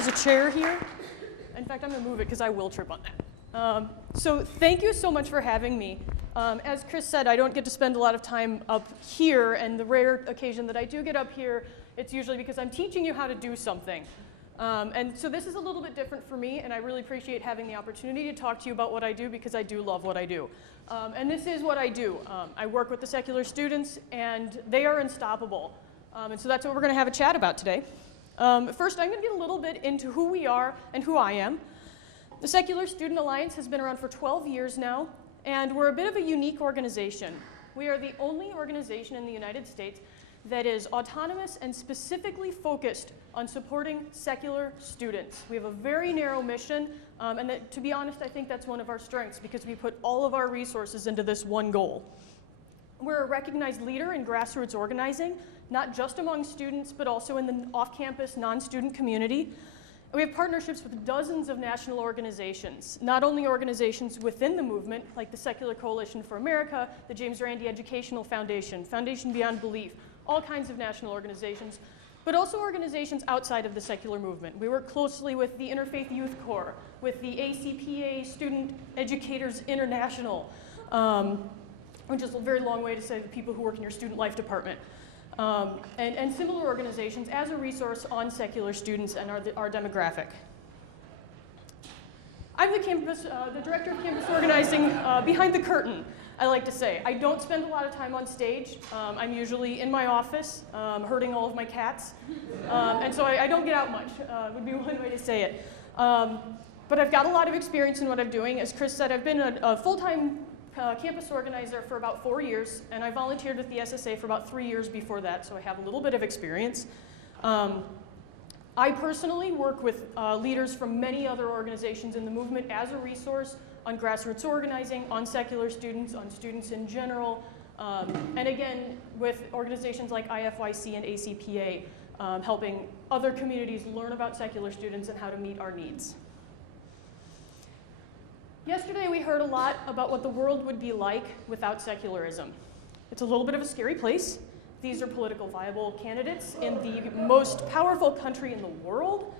There's a chair here. In fact, I'm going to move it because I will trip on that. So thank you so much for having me. As Chris said, I don't get to spend a lot of time up here, and the rare occasion that I do get up here, it's usually because I'm teaching you how to do something. And so this is a little bit different for me, and I really appreciate having the opportunity to talk to you about what I do because I do love what I do. And this is what I do. I work with the secular students, and they are unstoppable. And so that's what we're going to have a chat about today. First, I'm going to get a little bit into who we are and who I am. The Secular Student Alliance has been around for 12 years now, and we're a bit of a unique organization. We are the only organization in the United States that is autonomous and specifically focused on supporting secular students. We have a very narrow mission, and that, to be honest, I think that's one of our strengths because we put all of our resources into this one goal. We're a recognized leader in grassroots organizing, not just among students, but also in the off-campus non-student community. We have partnerships with dozens of national organizations, not only organizations within the movement, like the Secular Coalition for America, the James Randi Educational Foundation, Foundation Beyond Belief, all kinds of national organizations, but also organizations outside of the secular movement. We work closely with the Interfaith Youth Corps, with the ACPA Student Educators International, which is a very long way to say the people who work in your student life department. And similar organizations as a resource on secular students and our demographic. I'm the director of campus organizing behind the curtain, I like to say. I don't spend a lot of time on stage. I'm usually in my office herding all of my cats. And so I don't get out much, would be one way to say it. But I've got a lot of experience in what I'm doing. As Chris said, I've been a full-time campus organizer for about 4 years, and I volunteered with the SSA for about 3 years before that, so I have a little bit of experience. I personally work with leaders from many other organizations in the movement as a resource on grassroots organizing, on secular students, on students in general, and again, with organizations like IFYC and ACPA, helping other communities learn about secular students and how to meet our needs. Yesterday we heard a lot about what the world would be like without secularism. It's a little bit of a scary place. These are political viable candidates in the most powerful country in the world.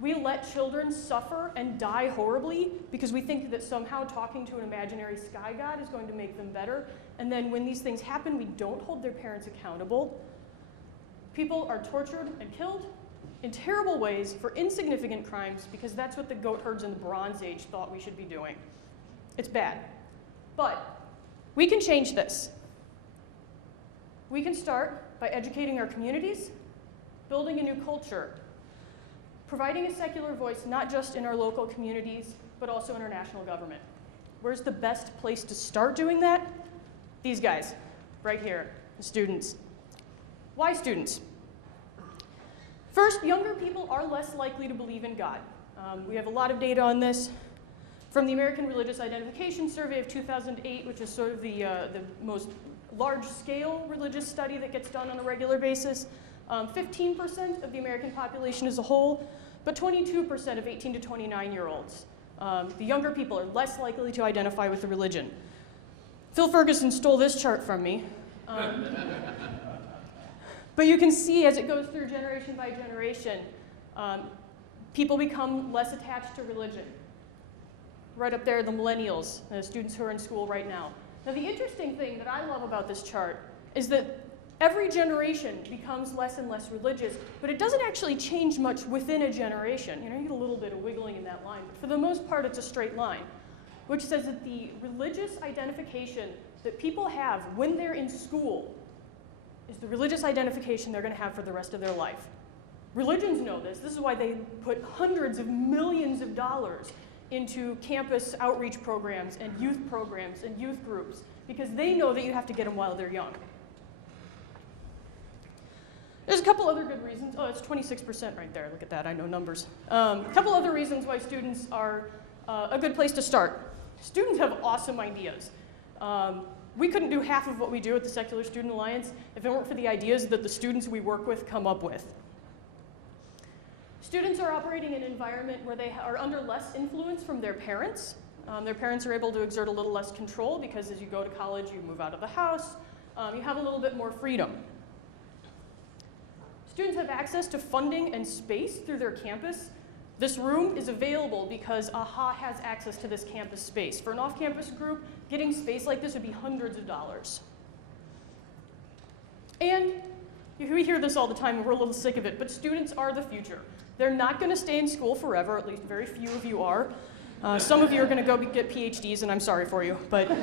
We let children suffer and die horribly because we think that somehow talking to an imaginary sky god is going to make them better. And then when these things happen, we don't hold their parents accountable. People are tortured and killed in terrible ways for insignificant crimes because that's what the goat herds in the Bronze Age thought we should be doing. It's bad. But we can change this. We can start by educating our communities, building a new culture, providing a secular voice not just in our local communities, but also in our national government. Where's the best place to start doing that? These guys, right here, the students. Why students? First, younger people are less likely to believe in God. We have a lot of data on this from the American Religious Identification Survey of 2008, which is sort of the most large-scale religious study that gets done on a regular basis. 15% of the American population as a whole, but 22% of 18 to 29-year-olds. The younger people are less likely to identify with the religion. Phil Ferguson stole this chart from me. But you can see as it goes through generation by generation, people become less attached to religion. Right up there, the millennials, the students who are in school right now. Now the interesting thing that I love about this chart is that every generation becomes less and less religious, but it doesn't actually change much within a generation. You know, you get a little bit of wiggling in that line, but for the most part it's a straight line, which says that the religious identification that people have when they're in school is the religious identification they're going to have for the rest of their life. Religions know this. This is why they put hundreds of millions of dollars into campus outreach programs and youth groups, because they know that you have to get them while they're young. There's a couple other good reasons. Oh, it's 26% right there. Look at that. I know numbers. A couple other reasons why students are a good place to start. Students have awesome ideas. We couldn't do half of what we do at the Secular Student Alliance if it weren't for the ideas that the students we work with come up with. Students are operating in an environment where they are under less influence from their parents. Their parents are able to exert a little less control because as you go to college, you move out of the house. You have a little bit more freedom. Students have access to funding and space through their campus. This room is available because AHA has access to this campus space. For an off-campus group, getting space like this would be hundreds of dollars. And we hear this all the time and we're a little sick of it, but students are the future. They're not going to stay in school forever, at least very few of you are. Some of you are going to go get PhDs, and I'm sorry for you. But the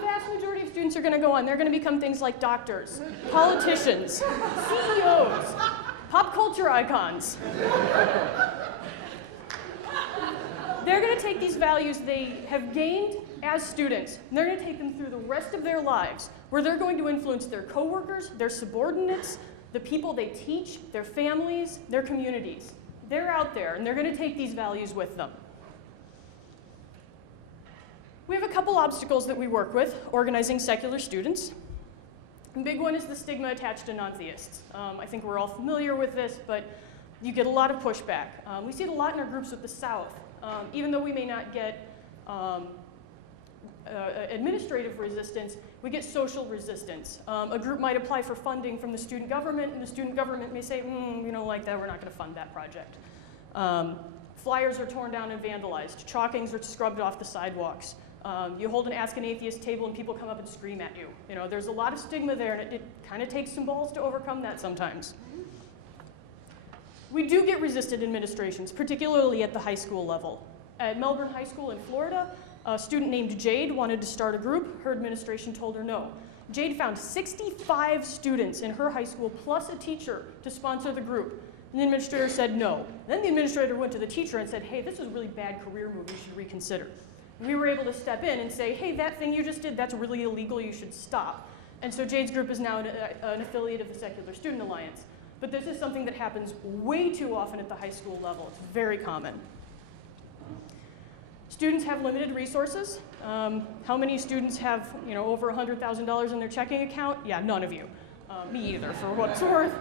vast majority of students are going to go on. They're going to become things like doctors, politicians, CEOs, pop culture icons. They're going to take these values they have gained as students, and they're going to take them through the rest of their lives, where they're going to influence their coworkers, their subordinates, the people they teach, their families, their communities. They're out there, and they're going to take these values with them. We have a couple obstacles that we work with organizing secular students. The big one is the stigma attached to non-theists. I think we're all familiar with this, but you get a lot of pushback. We see it a lot in our groups with the South. Even though we may not get administrative resistance, we get social resistance. A group might apply for funding from the student government, and the student government may say, we don't like that, we're not going to fund that project. Flyers are torn down and vandalized. Chalkings are scrubbed off the sidewalks. You hold an Ask an Atheist table and people come up and scream at you. There's a lot of stigma there, and it kind of takes some balls to overcome that sometimes. We do get resistant administrations, particularly at the high school level. At Melbourne High School in Florida, a student named Jade wanted to start a group. Her administration told her no. Jade found 65 students in her high school plus a teacher to sponsor the group. And the administrator said no. Then the administrator went to the teacher and said, hey, this is a really bad career move, you should reconsider. We were able to step in and say, hey, that thing you just did, that's really illegal, you should stop. And so Jade's group is now an affiliate of the Secular Student Alliance. But this is something that happens way too often at the high school level. It's very common. Students have limited resources. How many students have over $100,000 in their checking account? Yeah, none of you. Me either, for what it's worth.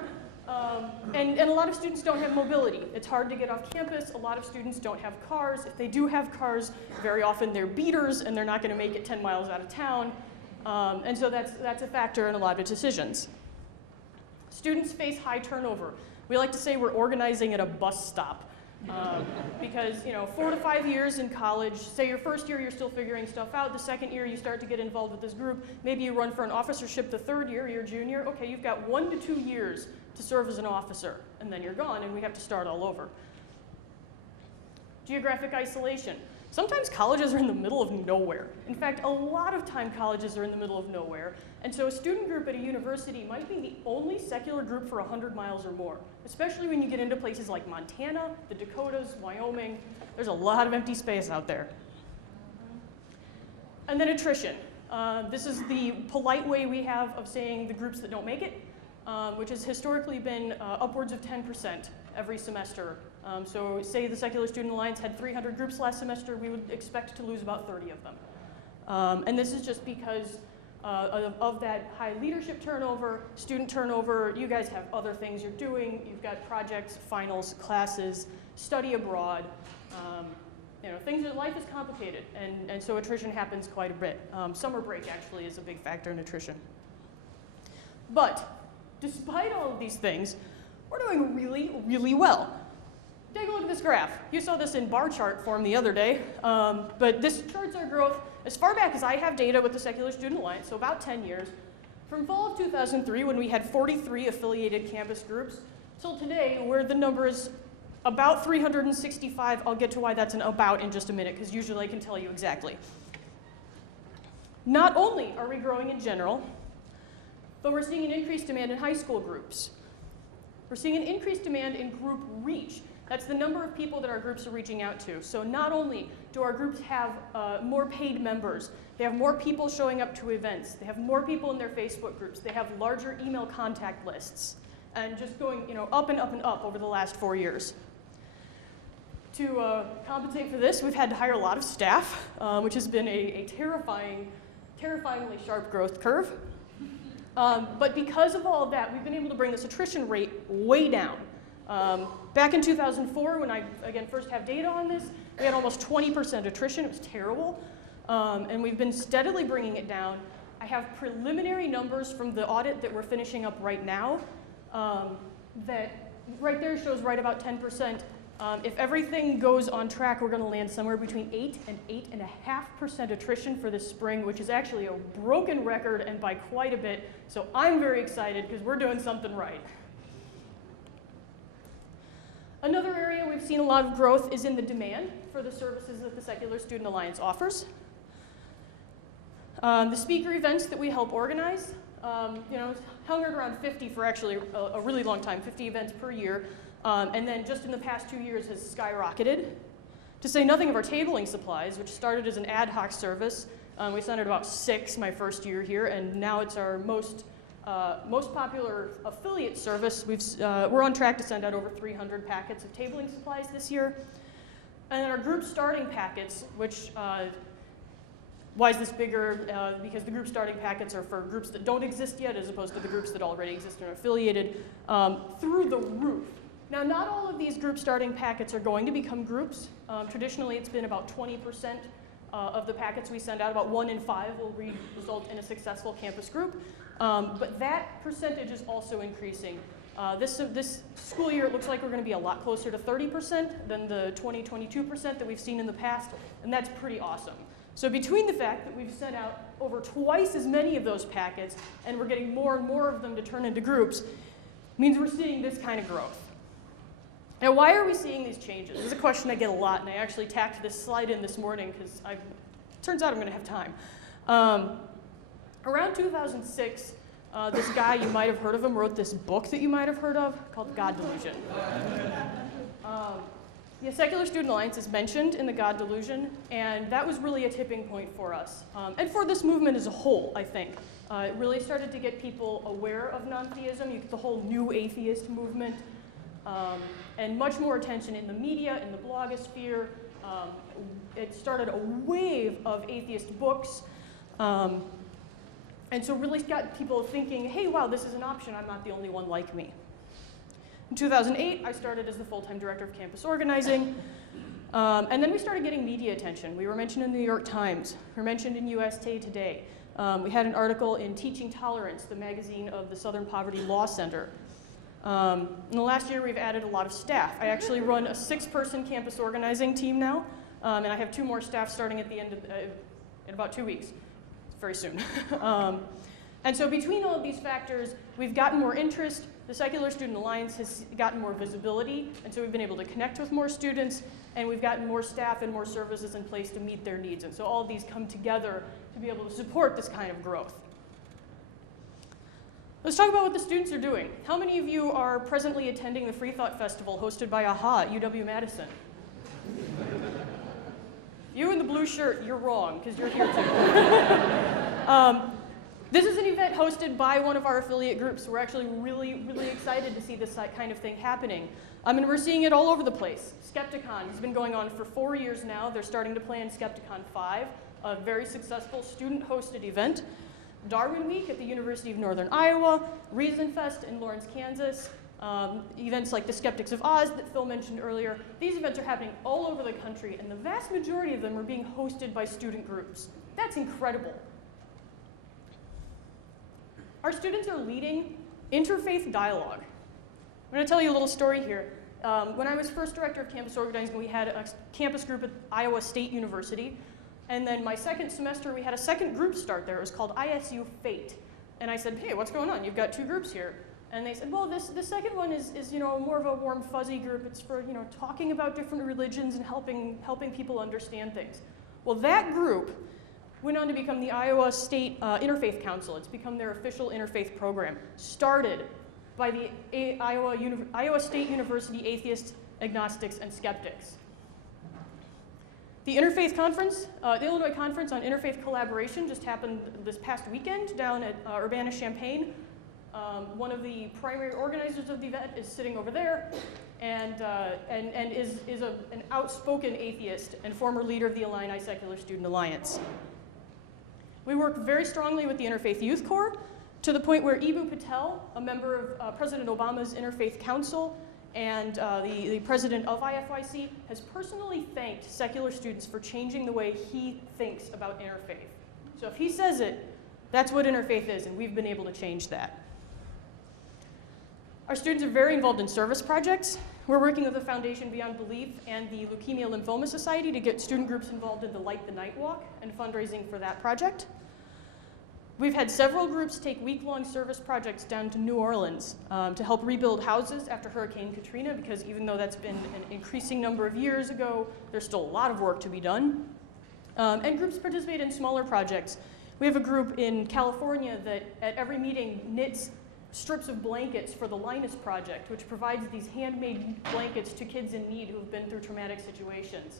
And a lot of students don't have mobility. It's hard to get off campus. A lot of students don't have cars. If they do have cars, very often they're beaters and they're not going to make it 10 miles out of town. And so that's a factor in a lot of decisions. Students face high turnover. We like to say we're organizing at a bus stop. Because 4 to 5 years in college, say your first year you're still figuring stuff out, the second year you start to get involved with this group, maybe you run for an officership the third year, you're junior, okay, you've got 1 to 2 years to serve as an officer, and then you're gone and we have to start all over. Geographic isolation. Sometimes colleges are in the middle of nowhere. In fact, a lot of time colleges are in the middle of nowhere. And so a student group at a university might be the only secular group for 100 miles or more, especially when you get into places like Montana, the Dakotas, Wyoming. There's a lot of empty space out there. And then attrition. This is the polite way we have of saying the groups that don't make it, which has historically been upwards of 10% every semester. So say the Secular Student Alliance had 300 groups last semester, we would expect to lose about 30 of them. And this is just because of that high leadership turnover, student turnover. You guys have other things you're doing. You've got projects, finals, classes, study abroad. Life is complicated, and so attrition happens quite a bit. Summer break actually is a big factor in attrition. But despite all of these things, we're doing really, really well. Take a look at this graph. You saw this in bar chart form the other day, but this charts our growth as far back as I have data with the Secular Student Alliance, so about 10 years, from fall of 2003 when we had 43 affiliated campus groups, till today where the number is about 365. I'll get to why that's an about in just a minute, because usually I can tell you exactly. Not only are we growing in general, but we're seeing an increased demand in high school groups. We're seeing an increased demand in group reach. That's the number of people that our groups are reaching out to. So not only do our groups have more paid members, they have more people showing up to events, they have more people in their Facebook groups, they have larger email contact lists, and just going up and up and up over the last 4 years. To compensate for this, we've had to hire a lot of staff, which has been a terrifyingly sharp growth curve. But because of all of that, we've been able to bring this attrition rate way down. Back in 2004, when I, again, first have data on this, we had almost 20% attrition. It was terrible. And we've been steadily bringing it down. I have preliminary numbers from the audit that we're finishing up right now. that right there shows right about 10%. If everything goes on track, we're going to land somewhere between 8 and 8.5% attrition for this spring, which is actually a broken record and by quite a bit. So I'm very excited because we're doing something right. Another area we've seen a lot of growth is in the demand for the services that the Secular Student Alliance offers. The speaker events that we help organize, hung around 50 for actually a really long time, 50 events per year. And then just in the past 2 years has skyrocketed. To say nothing of our tabling supplies, which started as an ad hoc service. We sent out about 6 my first year here, and now it's our most popular affiliate service. We're on track to send out over 300 packets of tabling supplies this year. And then our group starting packets, which, why is this bigger? Because the group starting packets are for groups that don't exist yet, as opposed to the groups that already exist and are affiliated, through the roof. Now, not all of these group starting packets are going to become groups. Traditionally, it's been about 20% of the packets we send out, about 1 in 5 will result in a successful campus group. But that percentage is also increasing. This school year, it looks like we're going to be a lot closer to 30% than the 22% that we've seen in the past, and that's pretty awesome. So between the fact that we've sent out over twice as many of those packets, and we're getting more and more of them to turn into groups, means we're seeing this kind of growth. Now, why are we seeing these changes? This is a question I get a lot, and I actually tacked this slide in this morning because it turns out I'm going to have time. Around 2006, this guy, you might have heard of him, wrote this book that you might have heard of called God Delusion. The Secular Student Alliance is mentioned in the God Delusion, and that was really a tipping point for us. And for this movement as a whole, I think. It really started to get people aware of non-theism. You get the whole new atheist movement. And much more attention in the media, in the blogosphere. It started a wave of atheist books. And so really got people thinking, hey, wow, this is an option. I'm not the only one like me. In 2008, I started as the full-time director of campus organizing. And then we started getting media attention. We were mentioned in the New York Times. We were mentioned in USA Today. We had an article in Teaching Tolerance, the magazine of the Southern Poverty Law Center. In the last year, we've added a lot of staff. I actually run a 6-person campus organizing team now, and I have 2 more staff starting at the end of, in about 2 weeks, very soon. And so between all of these factors, we've gotten more interest. The Secular Student Alliance has gotten more visibility, and so we've been able to connect with more students, and we've gotten more staff and more services in place to meet their needs. And so all of these come together to be able to support this kind of growth. Let's talk about what the students are doing. How many of you are presently attending the Free Thought Festival hosted by AHA at UW-Madison? You in the blue shirt, you're wrong, because you're here too. This is an event hosted by one of our affiliate groups. We're actually really, really excited to see this kind of thing happening. And we're seeing it all over the place. Skepticon has been going on for 4 years now. They're starting to plan Skepticon 5, a very successful student-hosted event. Darwin Week at the University of Northern Iowa, Reason Fest in Lawrence, Kansas, events like the Skeptics of Oz that Phil mentioned earlier. These events are happening all over the country, and the vast majority of them are being hosted by student groups. That's incredible. Our students are leading interfaith dialogue. I'm going to tell you a little story here. When I was first director of campus organizing, we had a campus group at Iowa State University. And then my second semester, we had a second group start there. It was called ISU Fate. And I said, hey, what's going on? You've got 2 groups here. And they said, well, this second one is more of a warm, fuzzy group. It's for talking about different religions and helping people understand things. Well, that group went on to become the Iowa State Interfaith Council. It's become their official interfaith program, started by the Iowa State University Atheists, Agnostics, and Skeptics. The Interfaith Conference, the Illinois Conference on Interfaith Collaboration just happened this past weekend down at Urbana-Champaign. One of the primary organizers of the event is sitting over there and is an outspoken atheist and former leader of the Illini Secular Student Alliance. We work very strongly with the Interfaith Youth Corps to the point where Eboo Patel, a member of President Obama's Interfaith Council, and the president of IFYC has personally thanked secular students for changing the way he thinks about interfaith. So if he says it, that's what interfaith is, and we've been able to change that. Our students are very involved in service projects. We're working with the Foundation Beyond Belief and the Leukemia Lymphoma Society to get student groups involved in the Light the Night Walk and fundraising for that project. We've had several groups take week-long service projects down to New Orleans to help rebuild houses after Hurricane Katrina, because even though that's been an increasing number of years ago, there's still a lot of work to be done. And groups participate in smaller projects. We have a group in California that at every meeting knits strips of blankets for the Linus Project, which provides these handmade blankets to kids in need who have been through traumatic situations.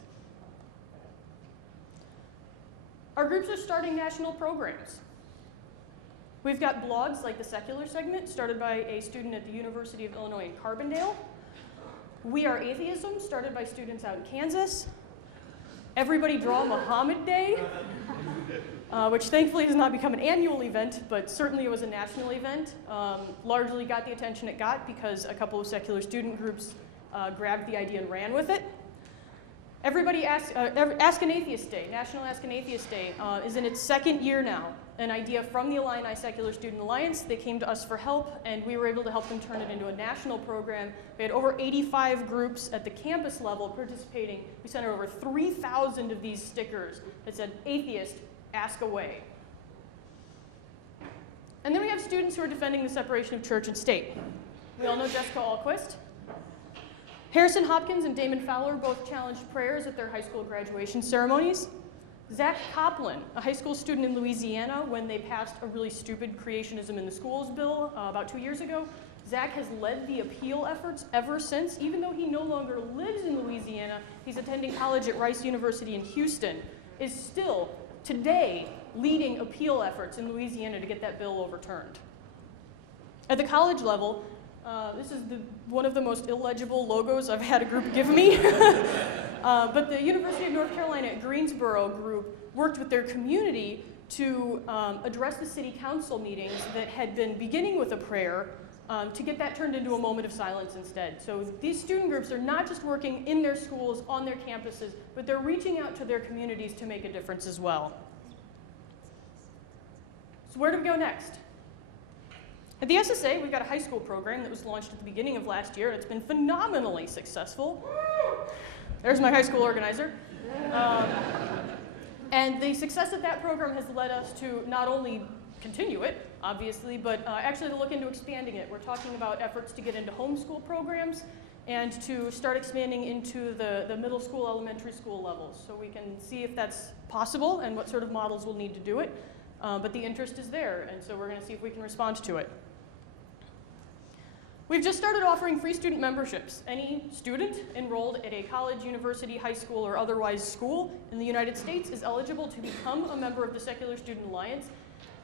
Our groups are starting national programs. We've got blogs like the Secular segment, started by a student at the University of Illinois in Carbondale. We Are Atheism, started by students out in Kansas. Everybody Draw Muhammad Day, which thankfully has not become an annual event, but certainly it was a national event. Largely got the attention it got because a couple of secular student groups grabbed the idea and ran with it. Everybody Ask an Atheist Day, National Ask an Atheist Day, is in its second year now. An idea from the Illini Secular Student Alliance. They came to us for help, and we were able to help them turn it into a national program. We had over 85 groups at the campus level participating. We sent out over 3,000 of these stickers that said, "Atheist, ask away." And then we have students who are defending the separation of church and state. We all know Jessica Alquist. Harrison Hopkins and Damon Fowler both challenged prayers at their high school graduation ceremonies. Zach Coplin, a high school student in Louisiana, when they passed a really stupid creationism in the schools bill about 2 years ago, Zach has led the appeal efforts ever since. Even though he no longer lives in Louisiana, he's attending college at Rice University in Houston, is still, today, leading appeal efforts in Louisiana to get that bill overturned. At the college level, this is one of the most illegible logos I've had a group give me. But the University of North Carolina at Greensboro group worked with their community to address the city council meetings that had been beginning with a prayer to get that turned into a moment of silence instead. So these student groups are not just working in their schools, on their campuses, but they're reaching out to their communities to make a difference as well. So where do we go next? At the SSA, we've got a high school program that was launched at the beginning of last year, and it's been phenomenally successful. There's my high school organizer. And the success of that program has led us to not only continue it, obviously, but actually to look into expanding it. We're talking about efforts to get into homeschool programs and to start expanding into the middle school, elementary school levels. So we can see if that's possible and what sort of models we'll need to do it. But the interest is there, and so we're going to see if we can respond to it. We've just started offering free student memberships. Any student enrolled at a college, university, high school, or otherwise school in the United States is eligible to become a member of the Secular Student Alliance.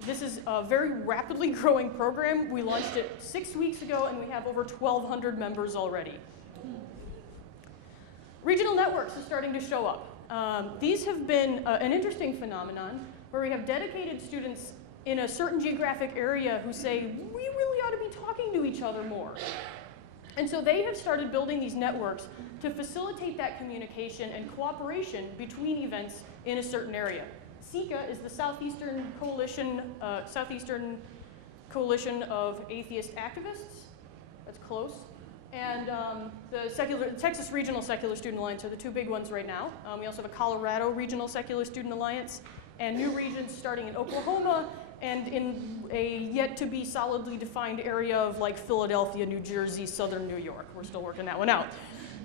This is a very rapidly growing program. We launched it 6 weeks ago, and we have over 1,200 members already. Regional networks are starting to show up. These have been an interesting phenomenon where we have dedicated students in a certain geographic area who say, we really ought to be talking to each other more. And so they have started building these networks to facilitate that communication and cooperation between events in a certain area. SECA is the Southeastern Coalition of Atheist Activists. That's close. And the Texas Regional Secular Student Alliance are the two big ones right now. We also have a Colorado Regional Secular Student Alliance, and new regions starting in Oklahoma and in a yet-to-be solidly defined area of like Philadelphia, New Jersey, southern New York. We're still working that one out.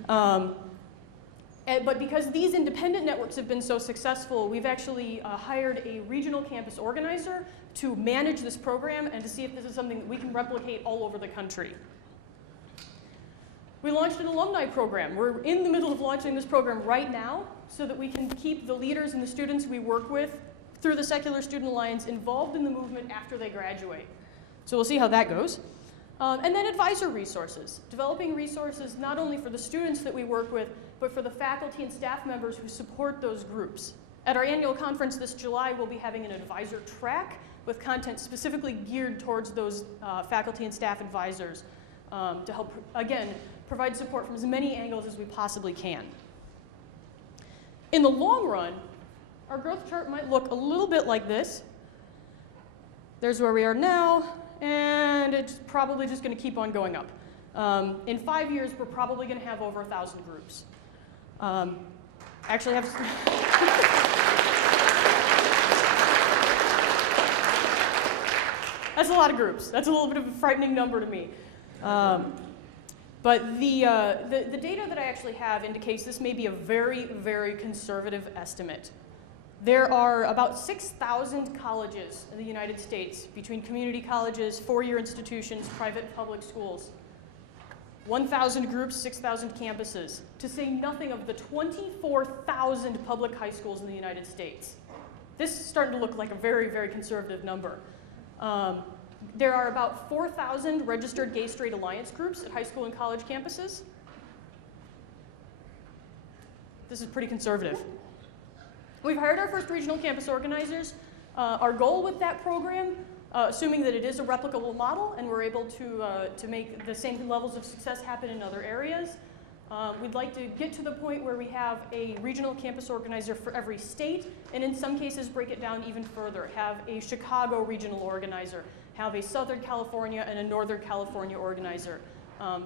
But because these independent networks have been so successful, we've actually hired a regional campus organizer to manage this program and to see if this is something that we can replicate all over the country. We launched an alumni program. We're in the middle of launching this program right now so that we can keep the leaders and the students we work with through the Secular Student Alliance involved in the movement after they graduate. So we'll see how that goes. And then advisor resources, developing resources not only for the students that we work with, but for the faculty and staff members who support those groups. At our annual conference this July, we'll be having an advisor track with content specifically geared towards those faculty and staff advisors to help, again, provide support from as many angles as we possibly can. In the long run, our growth chart might look a little bit like this. There's where we are now, and it's probably just going to keep on going up. In 5 years, we're probably going to have over 1,000 groups. Actually have That's a lot of groups. That's a little bit of a frightening number to me. But the data that I actually have indicates this may be a very, very conservative estimate. There are about 6,000 colleges in the United States, between community colleges, four-year institutions, private and public schools. 1,000 groups, 6,000 campuses, to say nothing of the 24,000 public high schools in the United States. This is starting to look like a very, very conservative number. There are about 4,000 registered gay-straight alliance groups at high school and college campuses. This is pretty conservative. We've hired our first regional campus organizers. Our goal with that program, assuming that it is a replicable model and we're able to make the same levels of success happen in other areas, we'd like to get to the point where we have a regional campus organizer for every state, and in some cases break it down even further. Have a Chicago regional organizer, have a Southern California and a Northern California organizer,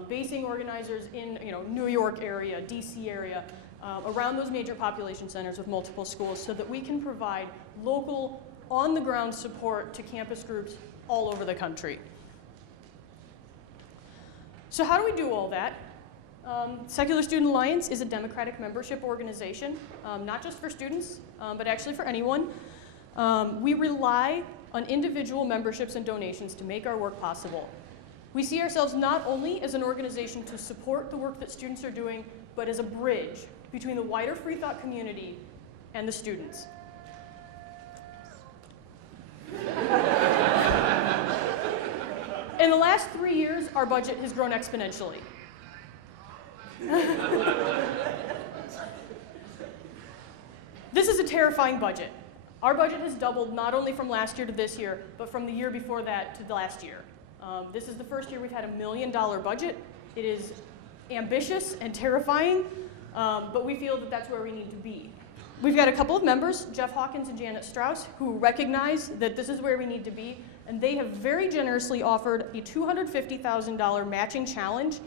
basing organizers in New York area, DC area, around those major population centers with multiple schools, so that we can provide local, on-the-ground support to campus groups all over the country. So how do we do all that? Secular Student Alliance is a democratic membership organization, not just for students, but actually for anyone. We rely on individual memberships and donations to make our work possible. We see ourselves not only as an organization to support the work that students are doing, but as a bridge between the wider free thought community and the students. In the last 3 years, our budget has grown exponentially. This is a terrifying budget. Our budget has doubled not only from last year to this year, but from the year before that to the last year. This is the first year we've had $1 million budget. It is ambitious and terrifying, but we feel that that's where we need to be. We've got a couple of members, Jeff Hawkins and Janet Strauss, who recognize that this is where we need to be, and they have very generously offered a $250,000 matching challenge.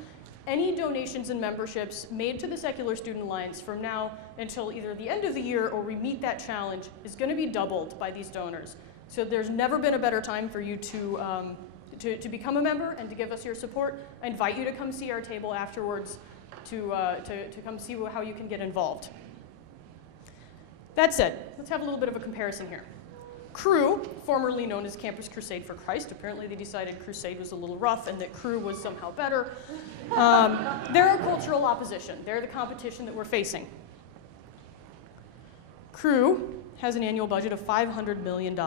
Any donations and memberships made to the Secular Student Alliance from now until either the end of the year or we meet that challenge is going to be doubled by these donors. So there's never been a better time for you to become a member and to give us your support. I invite you to come see our table afterwards to come see how you can get involved. That said, let's have a little bit of a comparison here. Cru, formerly known as Campus Crusade for Christ, apparently they decided Crusade was a little rough and that Cru was somehow better. They're our cultural opposition. They're the competition that we're facing. Cru has an annual budget of $500 million.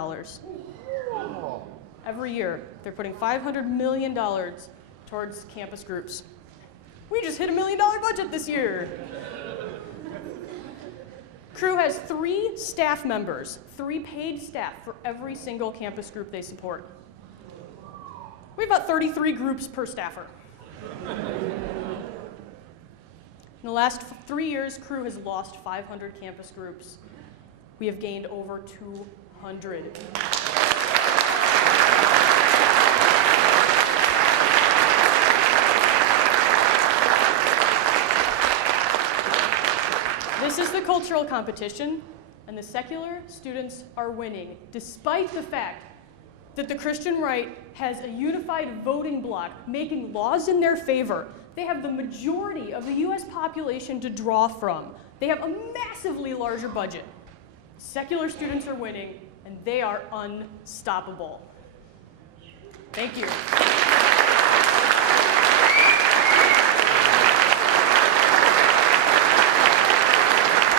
Every year, they're putting $500 million towards campus groups. We just hit $1 million budget this year. Cru has 3 staff members, 3 paid staff for every single campus group they support. We have about 33 groups per staffer. In the last 3 years, Cru has lost 500 campus groups. We have gained over 200. This is the cultural competition, and the secular students are winning, despite the fact that the Christian right has a unified voting bloc making laws in their favor. They have the majority of the US population to draw from. They have a massively larger budget. Secular students are winning, and they are unstoppable. Thank you.